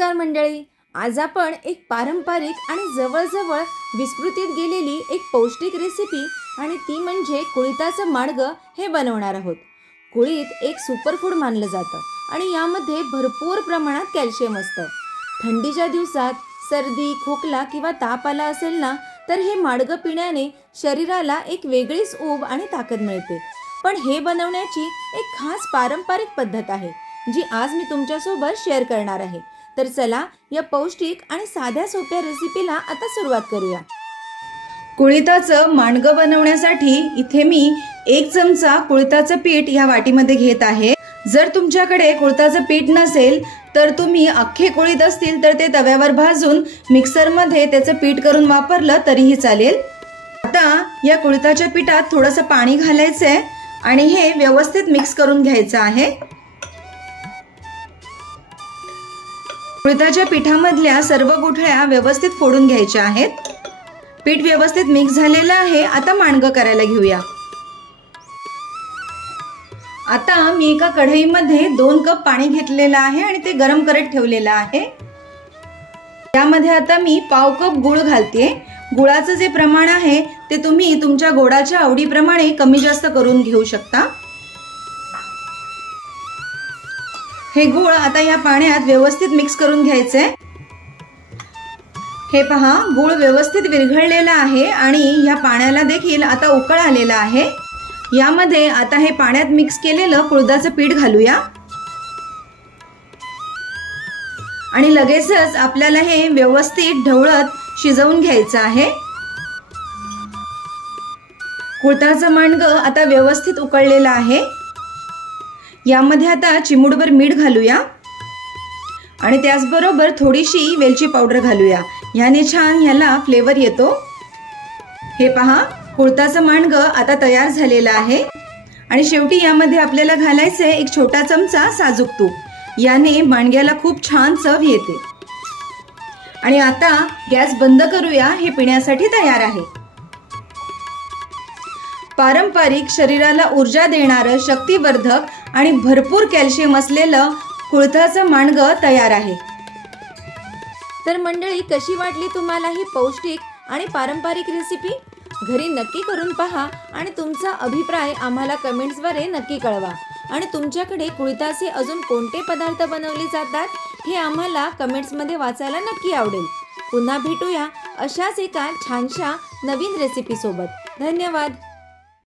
नमस्कार मंडळी, आज आपण एक पारंपरिक आणि जवळजवळ विस्मृतीत गेलेली एक पौष्टिक रेसिपी आणि ती म्हणजे कुळिथाचं माडगं हे बनवणार आहोत। कुळीथ एक सुपरफूड मानलं जातं आणि यामध्ये भरपूर प्रमाणात कॅल्शियम असतं। थंडीच्या दिवसात सर्दी, खोकला किंवा ताप आला असेल ना, तर हे माडगं पिण्याने शरीराला एक वेगळीच ऊब आणि ताकद मिळते। पण हे बनवण्याची एक खास पारंपरिक पद्धत आहे जी आज मी तुमच्यासोबत शेअर करणार आहे। तर चला या पौष्टिक आणि साध्या सोप्या रेसिपीला आता सुरुवात करूया। कुळिथाचं माडगं बनवण्यासाठी इथे मी 1 चमचा कुळिथाचं पीठ या वाटीमध्ये घेत आहे। जर तुमच्याकडे कुळिथाचं पीठ नसेल तर तुम्ही अख्खे कुळीथ असतील तर ते तव्यावर भाजून मिक्सरमध्ये त्याचं पीठ करून वापरलं तरीही चालेल। आता या कुळिथाच्या पिठात थोडंसं पाणी घालायचंय आणि हे व्यवस्थित मिक्स करून घ्यायचं आहे। कुळिथाच्या पिठामधल्या सर्व गुठळ्या व्यवस्थित फोडून घ्यायच्या आहेत। पीठ व्यवस्थित मिक्स झालेलं आहे। आता माडगं करायला घेऊया। आता मी एका कढईमध्ये 2 कप पाणी घेतलेलं आहे आणि ते गरम करत ठेवलेलं आहे। त्यामध्ये आता मी पाव कप गूळ घालते। गुळाचं जे प्रमाण आहे ते तुम्ही तुमच्या गोडाच्या आवडीप्रमाणे कमी जास्त करून घेऊ शकता। हे गूळ आता या पाण्यात व्यवस्थित मिक्स करून घ्यायचंय। हे पहा, गूळ व्यवस्थित विरघळलेला आहे आणि या पाण्याला देखील आता उकळ आलेला आहे। यामध्ये आता हे पाण्यात मिक्स केलेलं कुळिथाचं पीठ घालूया आणि लगेचच आपल्याला हे व्यवस्थित ढवळत शिजवून घ्यायचं आहे। कुळिथाचं माडगं आता व्यवस्थित उकळलेलं आहे। यामध्ये आता चिमूटभर मीठ घालूया आणि त्याचबरोबर थोडीशी वेलची पावडर घालूया। याने छान याला फ्लेवर येतो। हे पहा, कुळिथाचं माडगं आता तयार झालेलं आहे आणि शेवटी यामध्ये आपल्याला घालायचंय 1 छोटा चमचा साजूक तूप। याने माडग्याला खूप छान चव येते। आणि आता गॅस बंद करूया। हे पिण्यासाठी तयार आहे। पारंपरिक, शरीराला ऊर्जा देणारं, शक्तिवर्धक आणि भरपूर कॅल्शियम असलेलं कुळिथाचं माडगं तयार आहे। तर मंडळी, कशी वाटली तुम्हाला ही पौष्टिक आणि पारंपरिक रेसिपी? घरी नक्की करून पहा आणि तुमचा अभिप्राय आम्हाला कमेंट्सद्वारे नक्की कळवा। आणि तुमच्याकडे कुळिथाचे अजून कोणते पदार्थ बनवले जातात हे आम्हाला कमेंट्समध्ये वाचायला नक्की आवडेल। पुन्हा भेटूया अशाच एका छानशा नवीन रेसिपी सोबत। धन्यवाद।